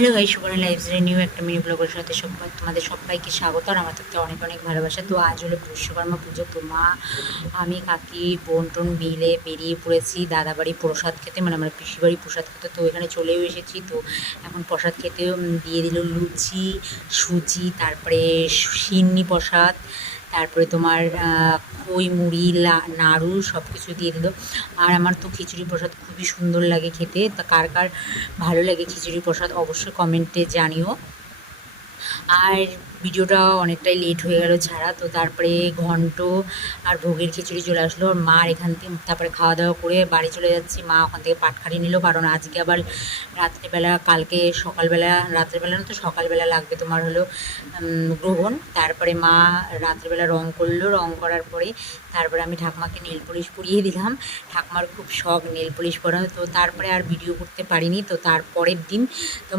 Hello guys, সুবর্ণ lifestyle new একটা mini ব্লগের সাথে তোমাদের সবাইকে স্বাগত। আর আমার থেকে অনেক অনেক ভালোবাসা। তো আজ হলো বিশ্বকর্মা পুজো। তো মা, আমি, কাকি, বোন টোন মিলে বেরিয়ে পড়েছি দাদাবাড়ি প্রসাদ খেতে, মানে আমার পিসির বাড়ি প্রসাদ খেতে। তো এখানে চলেও এসেছি। তো এখন প্রসাদ খেতে দিয়ে দিল লুচি, সুজি, তারপরে সিন্নি প্রসাদ, তারপরে তোমার খই মুড়ি, নাড়ু সব কিছু দিয়ে দিল। আর আমার তো খিচুড়ি প্রসাদ খুবই সুন্দর লাগে খেতে। তা কার কার ভালো লাগে খিচুড়ি প্রসাদ অবশ্যই কমেন্টে জানিও। আর ভিডিওটা অনেকটাই লেট হয়ে গেল ছাড়া। তো তারপরে ঘন্ট আর ভোগের খিচুড়ি চলে আসলো। আর মার এখান থেকে তারপরে খাওয়া দাওয়া করে বাড়ি চলে যাচ্ছি। মা ওখান থেকে পাটখারি নিল, কারণ আজকে আবার রাত্রেবেলা, কালকে সকালবেলা, রাত্রেবেলা না তো সকালবেলা লাগবে তোমার হলো গ্রহণ। তারপরে মা রাত্রেবেলা রং করলো, রং করার পরে তারপরে আমি ঠাকুমাকে নেল পলিশ পরিয়ে দিলাম। ঠাকুমার খুব শখ নেল পলিশ পরা। তো তারপরে আর ভিডিও করতে পারিনি। তো তারপরের দিন তো